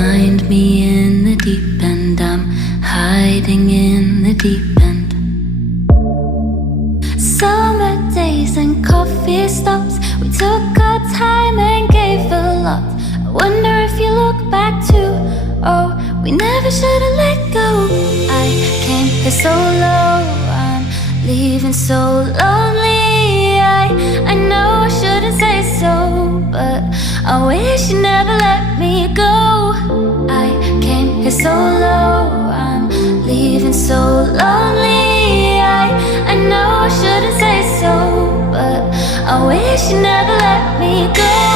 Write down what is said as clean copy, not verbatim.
find me in the deep end. I'm hiding in the deep end. Summer days and coffee stops, we took our time and gave a lot. I wonder if you look back too. Oh, we never should have let go. I came here so low, I'm leaving so lonely. I know I shouldn't say so, but I wish you never let me go. I came here so low, I'm leaving so lonely. I know I shouldn't say so, but I wish you never let me go.